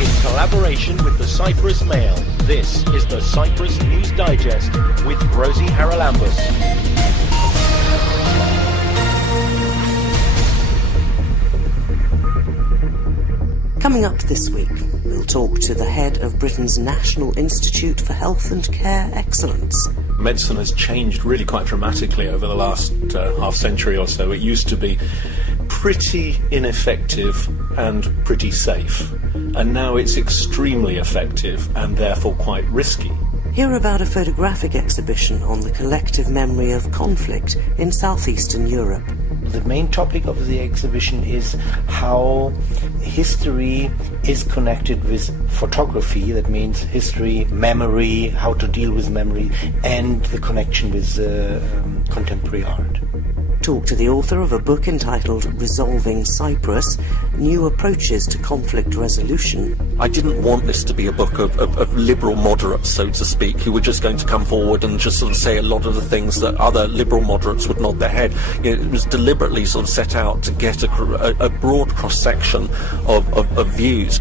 in collaboration with the Cyprus Mail. This is the Cyprus News Digest with Rosie Charalambous. Coming up this week, we'll talk to the head of Britain's National Institute for Health and Care Excellence. Medicine has changed really quite dramatically over the last half century or so. It used to be pretty ineffective and pretty safe, and now it's extremely effective and therefore quite risky. Hear about a photographic exhibition on the collective memory of conflict in southeastern Europe. The main topic of the exhibition is how history is connected with photography. That means history, memory, how to deal with memory, and the connection with contemporary art. Talk to the author of a book entitled Resolving Cyprus, New Approaches to Conflict Resolution. I didn't want this to be a book of liberal moderates, so to speak, who were just going to come forward and just sort of say a lot of the things that other liberal moderates would nod their head. You know, it was deliberately sort of set out to get a broad cross-section of views.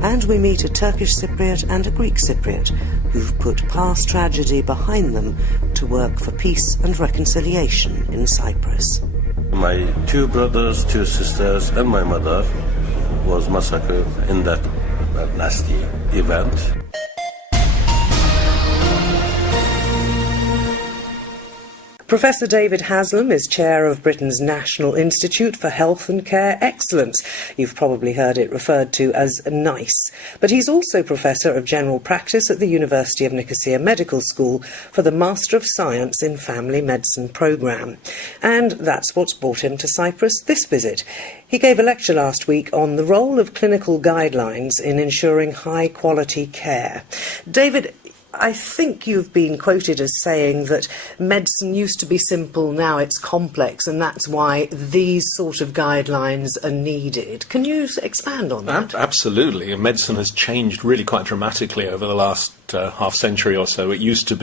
And we meet a Turkish Cypriot and a Greek Cypriot who've put past tragedy behind them to work for peace and reconciliation in Cyprus. My two brothers, two sisters, and my mother was massacred in that nasty event. Professor David Haslam is chair of Britain's National Institute for Health and Care Excellence. You've probably heard it referred to as NICE. But he's also Professor of General Practice at the University of Nicosia Medical School for the Master of Science in Family Medicine programme. And that's what's brought him to Cyprus this visit. He gave a lecture last week on the role of clinical guidelines in ensuring high-quality care. David, I think you've been quoted as saying that medicine used to be simple, now it's complex, and that's why these sort of guidelines are needed. Can you expand on that? Absolutely. Medicine has changed really quite dramatically over the last half century or so. It used to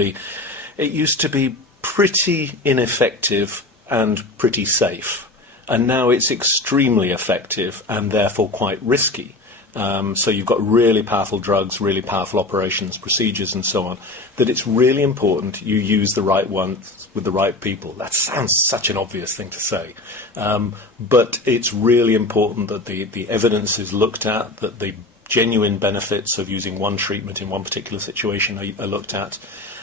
be pretty ineffective and pretty safe, and now it's extremely effective and therefore quite risky. So you've got really powerful drugs, really powerful operations, procedures and so on, that it's really important you use the right ones with the right people. That sounds such an obvious thing to say, but it's really important that the evidence is looked at, that the genuine benefits of using one treatment in one particular situation are looked at.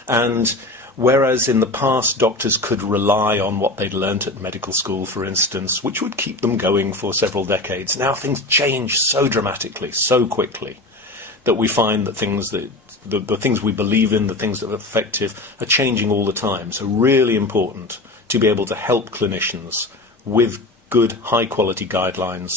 And whereas in the past doctors could rely on what they'd learnt at medical school, for instance, which would keep them going for several decades, now things change so dramatically, so quickly, that we find that the things we believe in, the things that are effective, are changing all the time. So really important to be able to help clinicians with good, high-quality guidelines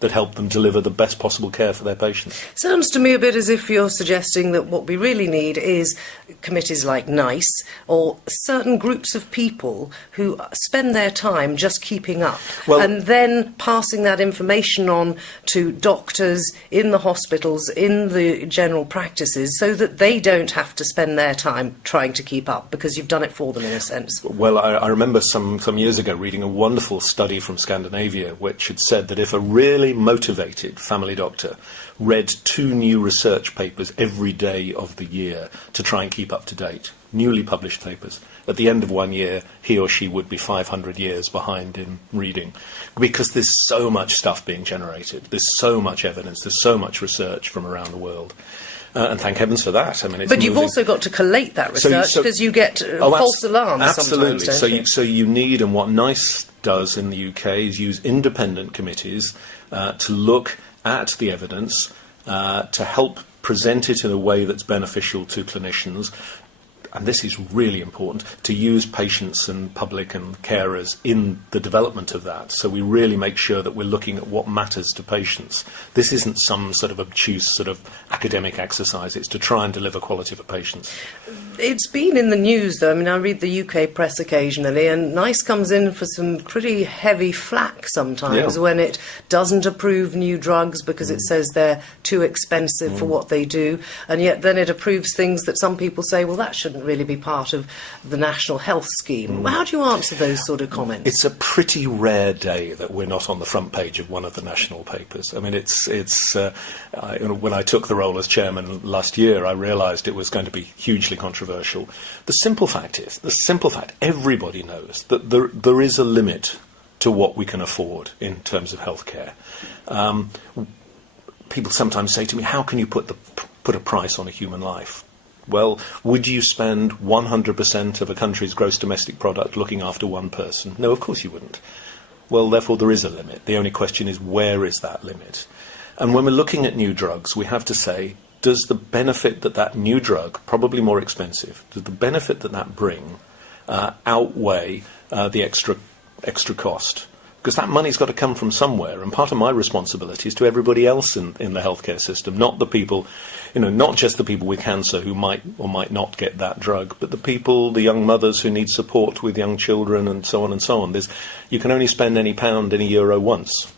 that help them deliver the best possible care for their patients. Sounds to me a bit as if you're suggesting that what we really need is committees like NICE or certain groups of people who spend their time just keeping up and then passing that information on to doctors in the hospitals, in the general practices, so that they don't have to spend their time trying to keep up because you've done it for them in a sense. Well, I remember some years ago reading a wonderful study from Scandinavia which had said that if a really motivated family doctor read 2 new research papers every day of the year to try and keep up to date, newly published papers, at the end of 1 year he or she would be 500 years behind in reading, because there's so much stuff being generated, there's so much evidence, there's so much research from around the world. And thank heavens for that. I mean, it's but you've also got to collate that research because you get false alarms absolutely. sometimes. Don't you? So you need, and what NICE does in the UK is use independent committees to look at the evidence, to help present it in a way that's beneficial to clinicians. And this is really important, to use patients and public and carers in the development of that. So we really make sure that we're looking at what matters to patients. This isn't some sort of obtuse sort of academic exercise. It's to try and deliver quality for patients. It's been in the news, though. I mean, I read the UK press occasionally, and NICE comes in for some pretty heavy flack sometimes when it doesn't approve new drugs because it says they're too expensive for what they do, and yet then it approves things that some people say, well, that shouldn't really be part of the national health scheme. How do you answer those sort of comments? It's a pretty rare day that we're not on the front page of one of the national papers. I mean, when I took the role as chairman last year, I realised it was going to be hugely controversial. The simple fact, everybody knows that there is a limit to what we can afford in terms of healthcare. People sometimes say to me, how can you put a price on a human life? Well, would you spend 100% of a country's gross domestic product looking after one person? No, of course you wouldn't. Well, therefore, there is a limit. The only question is, where is that limit? And when we're looking at new drugs, we have to say, does the benefit that new drug, probably more expensive, does the benefit that bring outweigh the extra cost? Because that money's got to come from somewhere, and part of my responsibility is to everybody else in the healthcare system, not the people, not just the people with cancer who might or might not get that drug, but the young mothers who need support with young children, and so on and so on. You can only spend any pound, any euro once.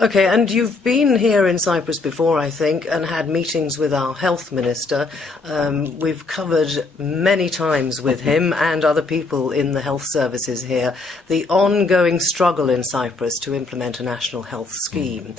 OK, and you've been here in Cyprus before, I think, and had meetings with our health minister. We've covered many times with him and other people in the health services here the ongoing struggle in Cyprus to implement a national health scheme.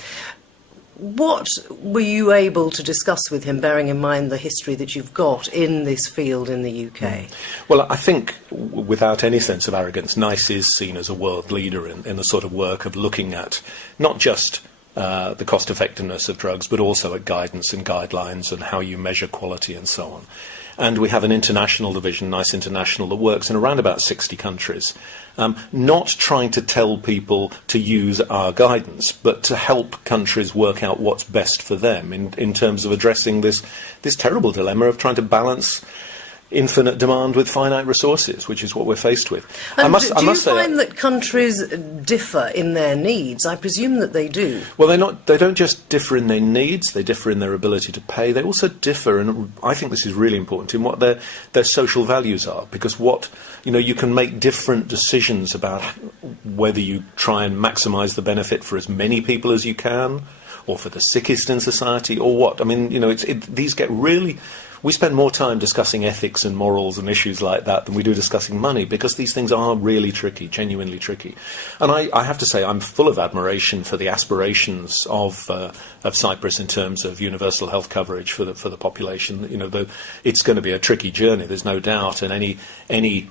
What were you able to discuss with him, bearing in mind the history that you've got in this field in the UK? Well, I think, without any sense of arrogance, NICE is seen as a world leader in the sort of work of looking at not just the cost effectiveness of drugs, but also at guidance and guidelines and how you measure quality and so on. And we have an international division, NICE International, that works in around about 60 countries, not trying to tell people to use our guidance, but to help countries work out what's best for them in terms of addressing this terrible dilemma of trying to balance infinite demand with finite resources, which is what we're faced with. And do you find that countries differ in their needs? I presume that they do. Well, they don't just differ in their needs, they differ in their ability to pay. They also differ, and I think this is really important, in what their social values are, because you can make different decisions about whether you try and maximise the benefit for as many people as you can, or for the sickest in society, or what. I mean, these get really... We spend more time discussing ethics and morals and issues like that than we do discussing money, because these things are really tricky, genuinely tricky. And I have to say, I'm full of admiration for the aspirations of Cyprus in terms of universal health coverage for the population. It's going to be a tricky journey, there's no doubt, and any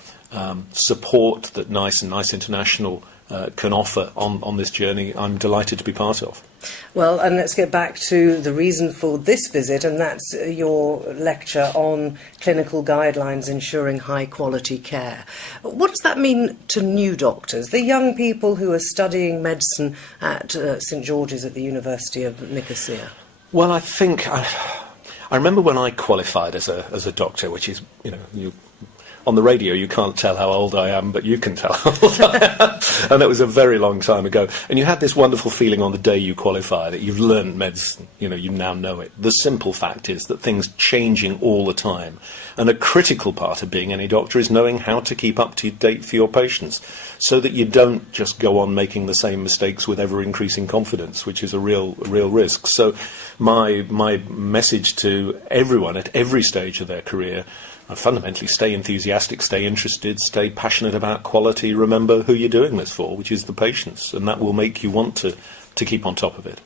support that NICE and NICE International can offer on this journey, I'm delighted to be part of. Well, and let's get back to the reason for this visit, and that's your lecture on clinical guidelines ensuring high-quality care. What does that mean to new doctors, the young people who are studying medicine at St George's at the University of Nicosia? Well, I think... I remember when I qualified as a doctor, which is, on the radio you can't tell how old I am, but you can tell how old I am. And that was a very long time ago. And you had this wonderful feeling on the day you qualify that you've learned medicine, you now know it. The simple fact is that things changing all the time. And a critical part of being any doctor is knowing how to keep up to date for your patients, so that you don't just go on making the same mistakes with ever-increasing confidence, which is a real risk. So my message to everyone at every stage of their career: fundamentally, stay enthusiastic, stay interested, stay passionate about quality. Remember who you're doing this for, which is the patients, and that will make you want to keep on top of it.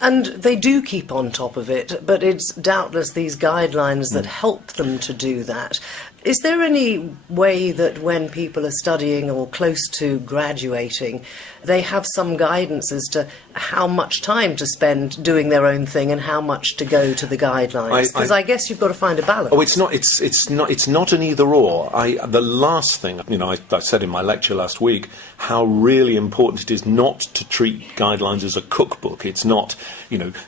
And they do keep on top of it, but it's doubtless these guidelines that help them to do that. Is there any way that when people are studying or close to graduating, they have some guidance as to how much time to spend doing their own thing and how much to go to the guidelines? Because I guess you've got to find a balance. Oh, it's not an either or. The last thing, I said in my lecture last week how really important it is not to treat guidelines as a cookbook. It's not,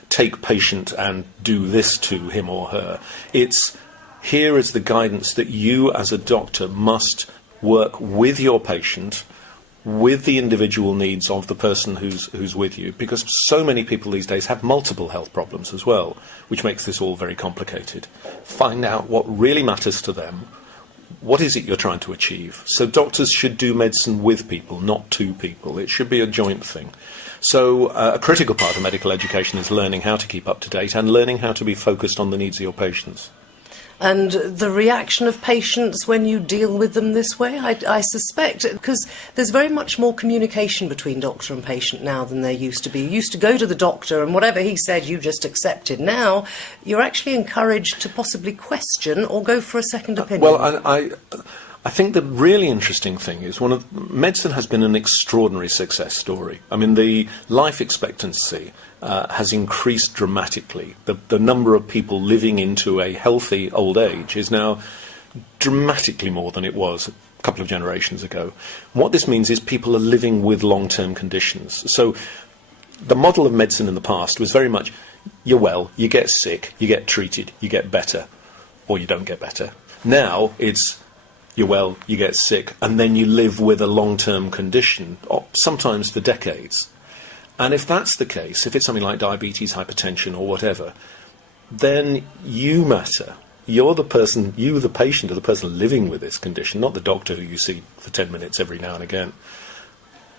take patient and do this to him or her. It's, here is the guidance that you as a doctor must work with your patient, with the individual needs of the person who's with you, because so many people these days have multiple health problems as well, which makes this all very complicated. Find out what really matters to them. What is it you're trying to achieve? So doctors should do medicine with people, not to people. It should be a joint thing. So a critical part of medical education is learning how to keep up to date and learning how to be focused on the needs of your patients. And the reaction of patients when you deal with them this way, I suspect, because there's very much more communication between doctor and patient now than there used to be. You used to go to the doctor and whatever he said you just accepted. Now you're actually encouraged to possibly question or go for a second opinion. Well, I think the really interesting thing is medicine has been an extraordinary success story. I mean, the life expectancy has increased dramatically. The number of people living into a healthy old age is now dramatically more than it was a couple of generations ago. What this means is people are living with long-term conditions. So the model of medicine in the past was very much, you're well, you get sick, you get treated, you get better, or you don't get better. Now it's, you're well, you get sick, and then you live with a long-term condition, sometimes for decades. And if that's the case, if it's something like diabetes, hypertension, or whatever, then you matter. You're the person, you, the patient, are the person living with this condition, not the doctor who you see for 10 minutes every now and again.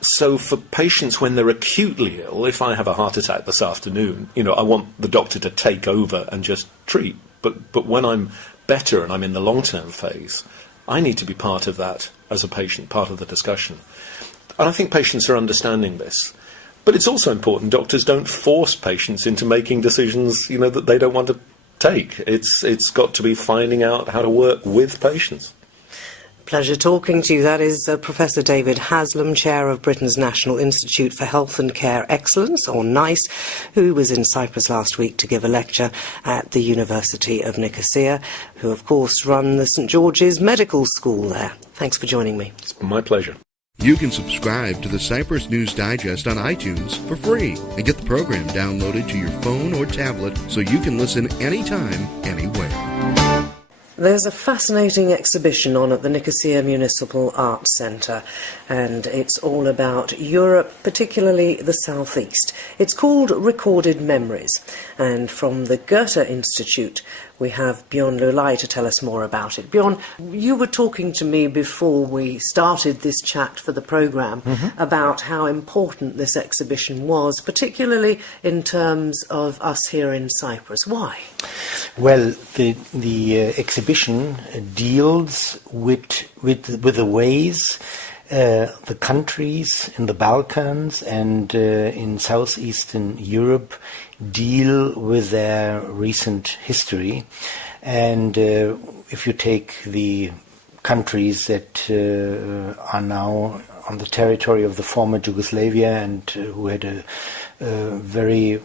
So for patients when they're acutely ill, if I have a heart attack this afternoon, I want the doctor to take over and just treat. But when I'm better and I'm in the long-term phase, I need to be part of that as a patient, part of the discussion. And I think patients are understanding this. But it's also important doctors don't force patients into making decisions, that they don't want to take. It's got to be finding out how to work with patients. Pleasure talking to you. That is Professor David Haslam, Chair of Britain's National Institute for Health and Care Excellence, or NICE, who was in Cyprus last week to give a lecture at the University of Nicosia, who of course run the St George's Medical School there. Thanks for joining me. It's my pleasure. You can subscribe to the Cyprus News Digest on iTunes for free and get the program downloaded to your phone or tablet so you can listen anytime, anywhere. There's a fascinating exhibition on at the Nicosia Municipal Arts Centre, and it's all about Europe, particularly the southeast. It's called Recorded Memories, and from the Goethe Institute we have Bjorn Lulai to tell us more about it. Bjorn, you were talking to me before we started this chat for the programme about how important this exhibition was, particularly in terms of us here in Cyprus. Why? Well, the exhibition deals with the ways the countries in the Balkans and in southeastern Europe deal with their recent history. And if you take the countries that are now on the territory of the former Yugoslavia and who had very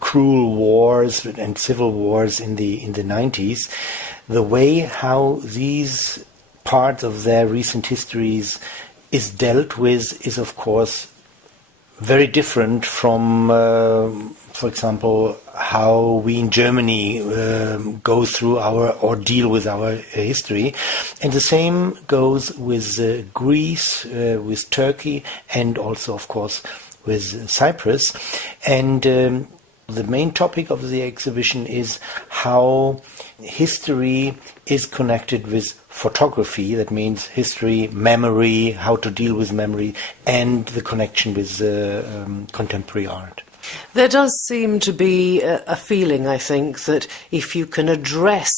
cruel wars and civil wars in the 90s, the way how these parts of their recent histories is dealt with is of course very different from, for example, how we in Germany go through or deal with our history. And the same goes with Greece, with Turkey, and also, of course, with Cyprus. And the main topic of the exhibition is how history is connected with photography. That means history, memory, how to deal with memory, and the connection with contemporary art. There does seem to be a feeling, I think, that if you can address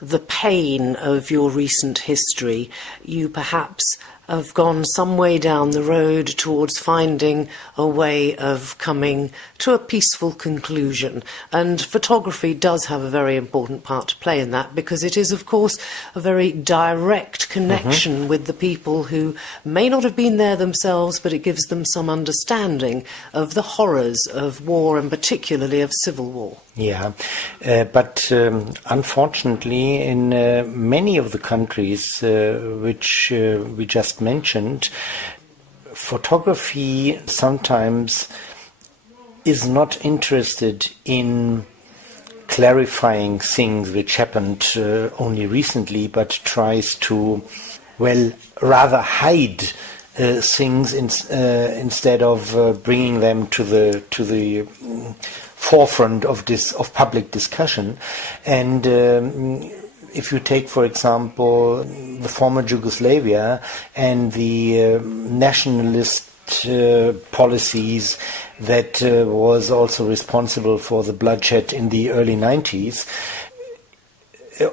the pain of your recent history, you perhaps have gone some way down the road towards finding a way of coming to a peaceful conclusion. And photography does have a very important part to play in that, because it is, of course, a very direct connection with the people who may not have been there themselves, but it gives them some understanding of the horrors of war, and particularly of civil war. Yeah, but unfortunately, in many of the countries which we just mentioned, photography sometimes is not interested in clarifying things which happened only recently, but tries to, rather hide things instead of bringing them to the forefront of public discussion. And if you take, for example, the former Yugoslavia and the nationalist policies that was also responsible for the bloodshed in the early 90s,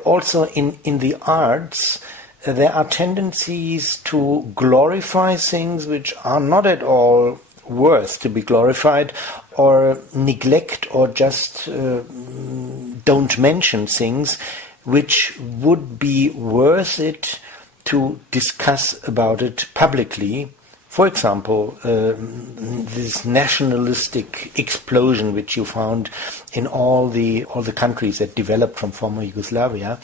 also in the arts, there are tendencies to glorify things which are not at all worth to be glorified, or neglect or just don't mention things which would be worth it to discuss about it publicly. For example, this nationalistic explosion which you found in all the countries that developed from former Yugoslavia.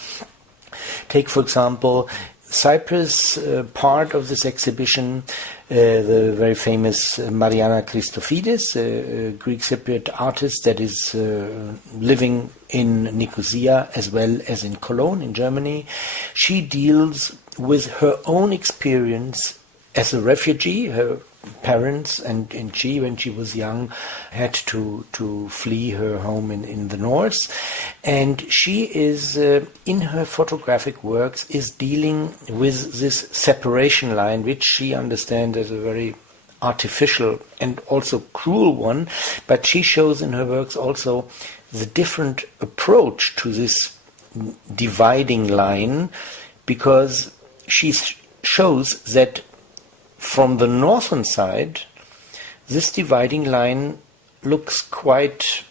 Take, for example, Cyprus, part of this exhibition, the very famous Mariana Christofides, a Greek Cypriot artist that is living in Nicosia as well as in Cologne in Germany. She deals with her own experience as a refugee. Her parents and she, when she was young, had to flee her home in the north, and she is in her photographic works is dealing with this separation line, which she understands as a very artificial and also cruel one, but she shows in her works also the different approach to this dividing line, because she shows that from the northern side, this dividing line looks quite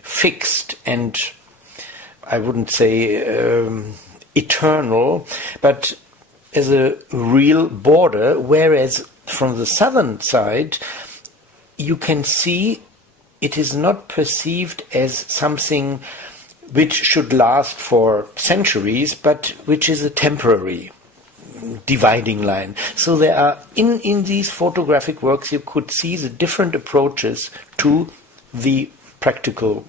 fixed and, I wouldn't say eternal, but as a real border, whereas from the southern side, you can see it is not perceived as something which should last for centuries, but which is a temporary dividing line. So there are, in these photographic works, you could see the different approaches to the practical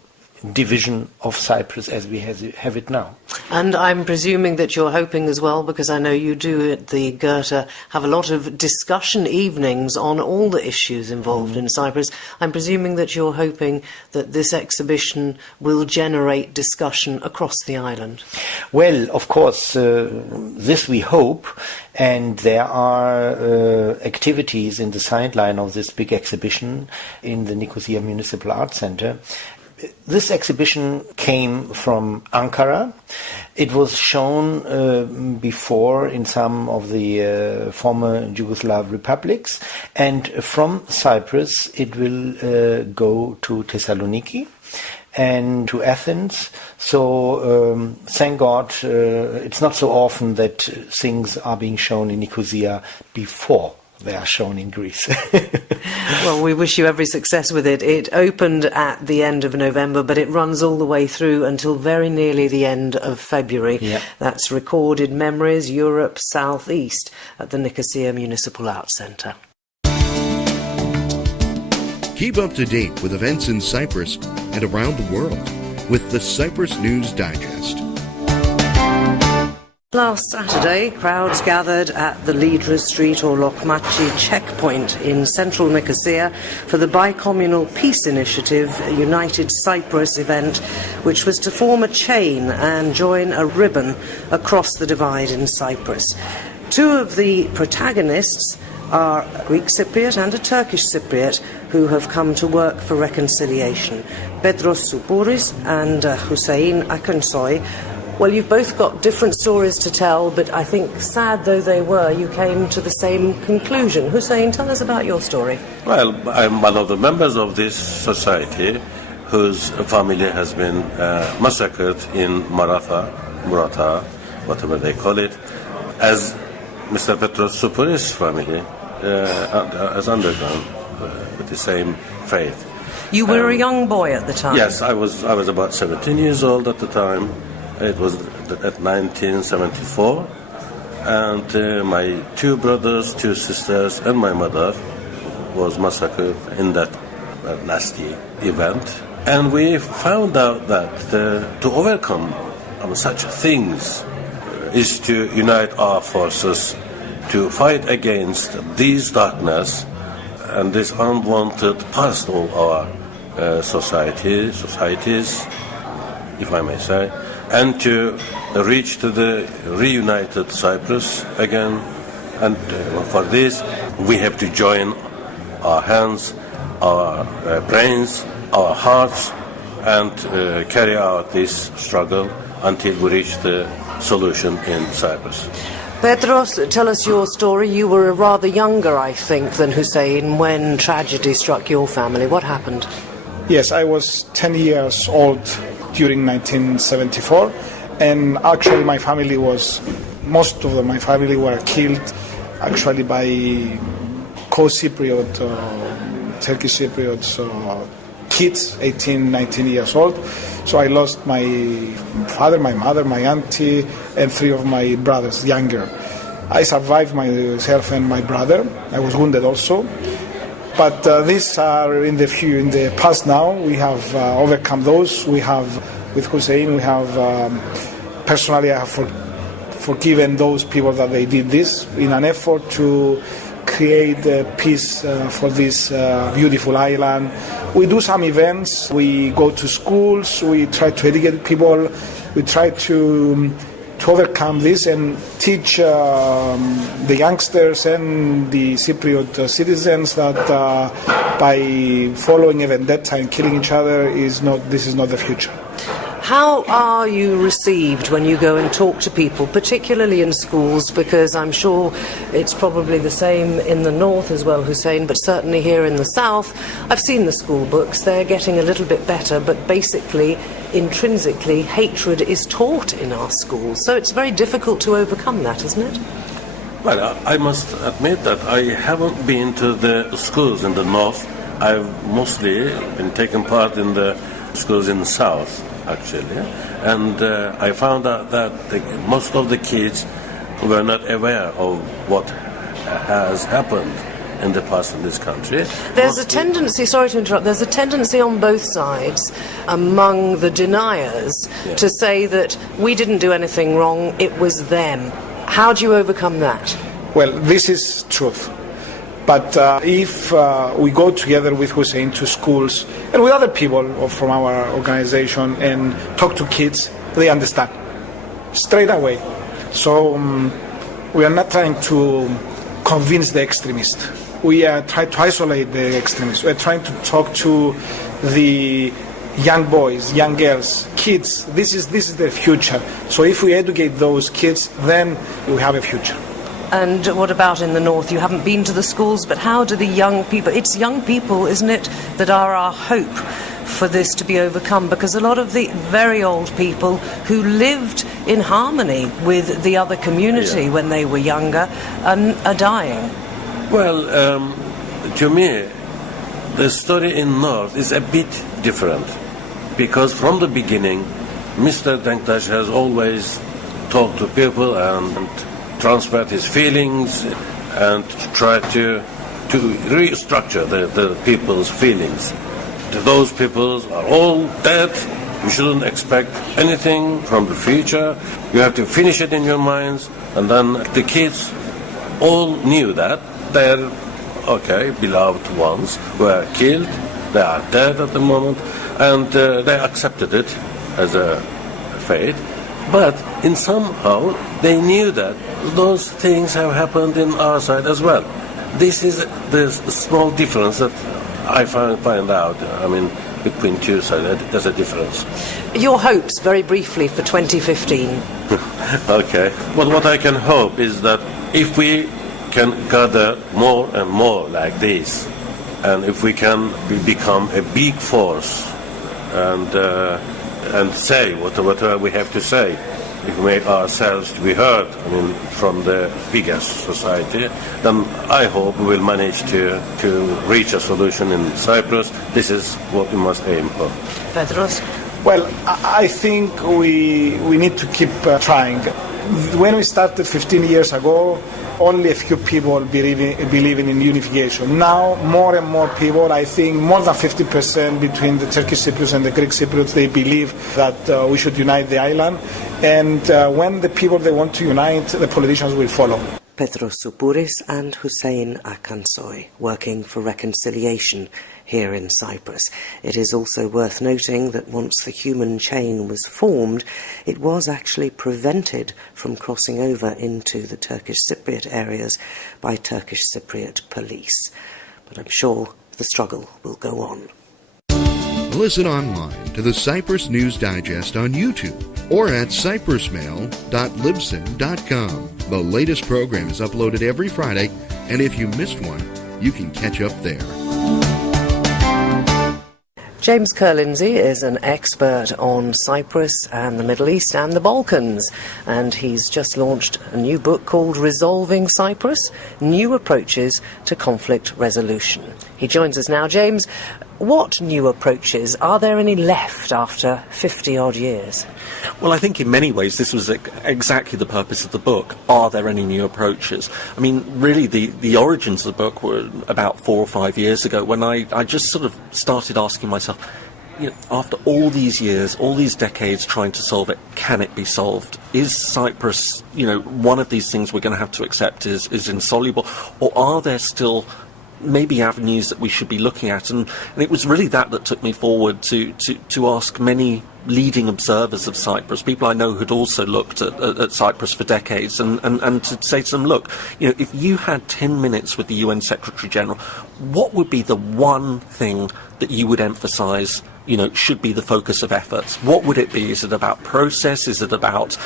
division of Cyprus as we have it now. And I'm presuming that you're hoping as well, because I know you do at the Goethe have a lot of discussion evenings on all the issues involved in Cyprus. I'm presuming that you're hoping that this exhibition will generate discussion across the island. Well, of course, this we hope, and there are activities in the sideline of this big exhibition in the Nicosia Municipal Arts Center. This exhibition came from Ankara. It was shown before in some of the former Yugoslav republics, and from Cyprus it will go to Thessaloniki and to Athens. So thank God, it's not so often that things are being shown in Nicosia before they are shown in Greece. Well, we wish you every success with it. It opened at the end of November, but it runs all the way through until very nearly the end of February. Yep. That's Recorded Memories, Europe South East at the Nicosia Municipal Arts Centre. Keep up to date with events in Cyprus and around the world with the Cyprus News Digest. Last Saturday, crowds gathered at the Lydra Street or Lokmachi checkpoint in central Nicosia for the bi-communal peace initiative United Cyprus event, which was to form a chain and join a ribbon across the divide in Cyprus. Two of the protagonists are a Greek Cypriot and a Turkish Cypriot who have come to work for reconciliation, Petros Soupouris and Hussein Akinsoy. Well, you've both got different stories to tell, but I think, sad though they were, you came to the same conclusion. Hussein, tell us about your story. Well, I'm one of the members of this society whose family has been massacred in Murata, whatever they call it, as Mr. Petros Soupouris' family has undergone with the same fate. You were a young boy at the time. Yes, I was about 17 years old at the time. It was at 1974, and my two brothers, two sisters, and my mother was massacred in that nasty event. And we found out that to overcome such things is to unite our forces to fight against these darkness and this unwanted past of our societies, if I may say, and to reach to the reunited Cyprus again. And for this, we have to join our hands, our brains, our hearts and carry out this struggle until we reach the solution in Cyprus. Petros, tell us your story. You were rather younger, I think, than Hussein when tragedy struck your family. What happened? Yes, I was 10 years old during 1974, and actually most of my family were killed actually by co-Cypriot, Turkish Cypriots, kids, 18, 19 years old. So I lost my father, my mother, my auntie, and 3 of my brothers, younger. I survived myself and my brother. I was wounded also. But these are in the past now. We have overcome those. We have, with Hussein, we have, personally I have forgiven those people that they did this in an effort to create peace for this beautiful island. We do some events, we go to schools, we try to educate people, we try to overcome this and teach the youngsters and the Cypriot citizens that by following a vendetta and killing each other this is not the future. How are you received when you go and talk to people, particularly in schools? Because I'm sure it's probably the same in the north as well, Hussein, but certainly here in the south. I've seen the school books. They're getting a little bit better, but basically, intrinsically, hatred is taught in our schools. So it's very difficult to overcome that, isn't it? Well, I must admit that I haven't been to the schools in the north. I've mostly been taking part in the schools in the south, actually, and I found out that most of the kids were not aware of what has happened in the past in this country. There's a tendency, sorry to interrupt, there's a tendency on both sides among the deniers to say that we didn't do anything wrong, it was them. How do you overcome that? Well, this is truth. But if we go together with Hussein to schools and with other people from our organization and talk to kids, they understand straight away. So we are not trying to convince the extremists. We are trying to isolate the extremists. We are trying to talk to the young boys, young girls, kids. This is the future. So if we educate those kids, then we have a future. And what about in the north? You haven't been to the schools, but how do the young people... It's young people, isn't it, that are our hope for this to be overcome? Because a lot of the very old people who lived in harmony with the other community when they were younger are dying. Well, to me, the story in north is a bit different. Because from the beginning, Mr. Denktash has always talked to people and transferred his feelings and try to restructure the people's feelings. Those people are all dead. You shouldn't expect anything from the future. You have to finish it in your minds. And then the kids all knew that their beloved ones were killed. They are dead at the moment, and they accepted it as a fate. But in somehow they knew that those things have happened in our side as well. This is the small difference that I find out. I mean, between two sides, there's a difference. Your hopes, very briefly, for 2015? Okay. Well, what I can hope is that if we can gather more and more like this, and if we can become a big force and say whatever we have to say, if we make ourselves to be heard, I mean, from the biggest society, then I hope we will manage to reach a solution in Cyprus. This is what we must aim for. Petros? Well, I think we need to keep trying. When we started 15 years ago, only a few people believing in unification. Now, more and more people, I think more than 50% between the Turkish Cypriots and the Greek Cypriots, they believe that we should unite the island. And when the people they want to unite, the politicians will follow. Petros Soupouris and Hussein Akansoy, working for reconciliation here in Cyprus. It is also worth noting that once the human chain was formed, it was actually prevented from crossing over into the Turkish Cypriot areas by Turkish Cypriot police. But I'm sure the struggle will go on. Listen online to the Cyprus News Digest on YouTube or at cyprusmail.libsyn.com. The latest program is uploaded every Friday, and if you missed one, you can catch up there. James Kerr-Lindsay is an expert on Cyprus and the Middle East and the Balkans, and he's just launched a new book called Resolving Cyprus, New Approaches to Conflict Resolution. He joins us now. James, what new approaches? Are there any left after 50-odd years? Well, I think in many ways this was exactly the purpose of the book. Are there any new approaches? I mean, really, the origins of the book were about 4 or 5 years ago when I just sort of started asking myself, you know, after all these years, all these decades trying to solve it, can it be solved? Is Cyprus, you know, one of these things we're going to have to accept is insoluble? Or are there still maybe avenues that we should be looking at? And it was really that took me forward to ask many leading observers of Cyprus, people I know who'd also looked at Cyprus for decades, and to say to them, look, you know, if you had 10 minutes with the UN Secretary General, what would be the one thing that you would emphasise, you know, should be the focus of efforts? What would it be? Is it about process? Is it about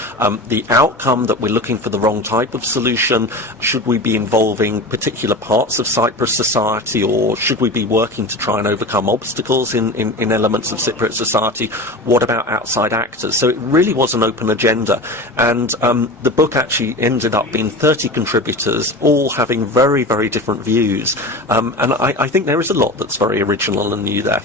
the outcome, that we're looking for the wrong type of solution? Should we be involving particular parts of Cyprus society, or should we be working to try and overcome obstacles in elements of Cypriot society? What about outside actors? So it really was an open agenda, and the book actually ended up being 30 contributors, all having very, very different views, and I think there is a lot that's very original and new there.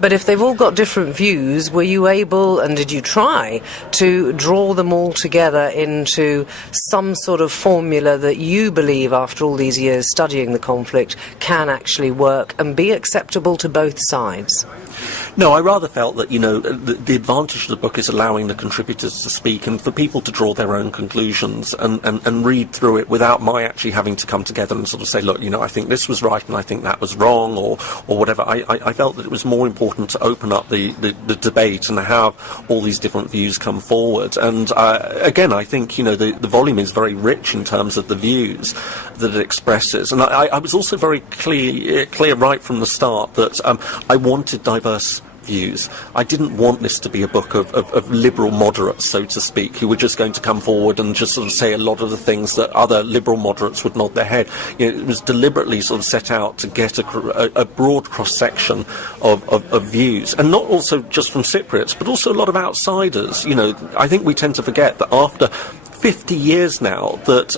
But if they've all got different views, were you able, and did you try, to draw them all together into some sort of formula that you believe, after all these years studying the conflict, can actually work and be acceptable to both sides? No, I rather felt that, you know, the advantage of the book is allowing the contributors to speak and for people to draw their own conclusions and read through it without my actually having to come together and sort of say, look, you know, I think this was right and I think that was wrong, or whatever. I felt that it was more important to open up the debate and have all these different views come forward. And again, I think, you know, the volume is very rich in terms of the views that it expresses. And I was also very clear right from the start that I wanted diverse views. I didn't want this to be a book of liberal moderates, so to speak, who were just going to come forward and just sort of say a lot of the things that other liberal moderates would nod their head. You know, it was deliberately sort of set out to get a broad cross-section of views, and not also just from Cypriots, but also a lot of outsiders. You know, I think we tend to forget that after 50 years now that,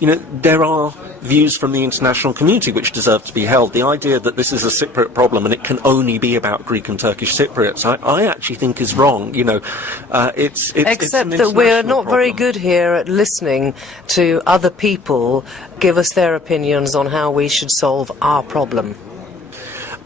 you know, there are views from the international community which deserve to be held. The idea that this is a Cypriot problem and it can only be about Greek and Turkish Cypriots, I actually think is wrong. You know, it's except that we're not very good here at listening to other people give us their opinions on how we should solve our problem.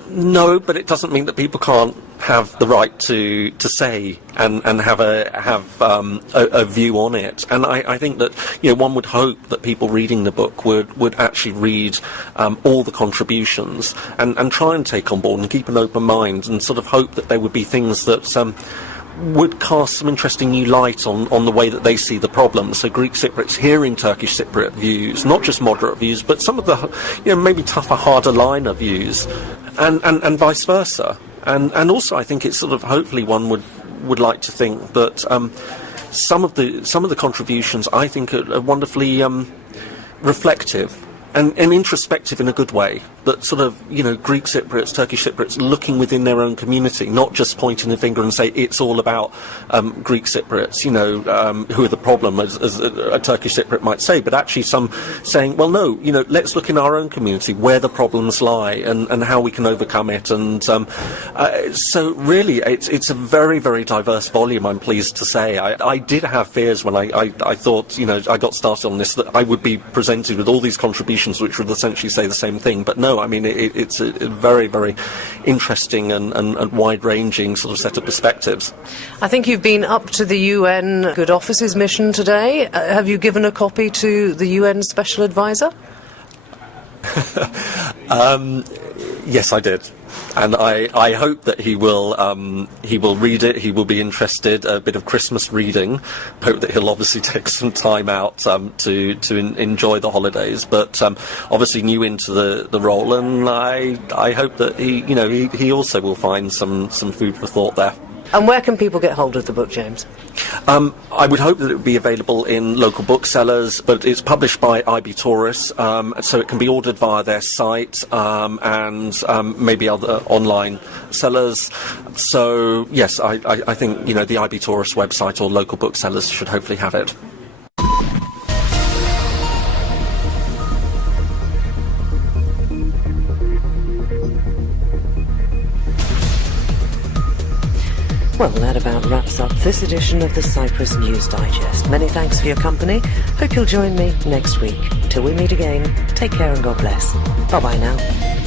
No, but it doesn't mean that people can't have the right to say and have a view on it. And I think that, you know, one would hope that people reading the book would actually read all the contributions and try and take on board and keep an open mind, and sort of hope that there would be things that would cast some interesting new light on the way that they see the problem. So Greek Cypriots hearing Turkish Cypriot views, not just moderate views, but some of the, you know, maybe tougher, harder liner views, and vice versa. And also, I think it's sort of, hopefully one would like to think that some of the contributions, I think, are wonderfully reflective and introspective in a good way. That sort of, you know, Greek Cypriots, Turkish Cypriots looking within their own community, not just pointing the finger and say it's all about Greek Cypriots, you know, who are the problem, as a Turkish Cypriot might say, but actually some saying, well, no, you know, let's look in our own community where the problems lie and how we can overcome it. And so really, it's a very, very diverse volume, I'm pleased to say. I did have fears when I thought, you know, I got started on this, that I would be presented with all these contributions which would essentially say the same thing, but no, I mean, it's a very, very interesting and wide-ranging sort of set of perspectives. I think you've been up to the UN Good Office's mission today. Have you given a copy to the UN Special Advisor? Yes, I did. And I hope that he will read it. He will be interested. A bit of Christmas reading. Hope that he'll obviously take some time out to enjoy the holidays. But obviously new into the role, and I hope that he also will find some food for thought there. And where can people get hold of the book, James? I would hope that it would be available in local booksellers, but it's published by IB Taurus, so it can be ordered via their site and maybe other online sellers. So, yes, I think, the IB Taurus website or local booksellers should hopefully have it. Well, that about wraps up this edition of the Cyprus News Digest. Many thanks for your company. Hope you'll join me next week. Till we meet again, take care and God bless. Bye-bye now.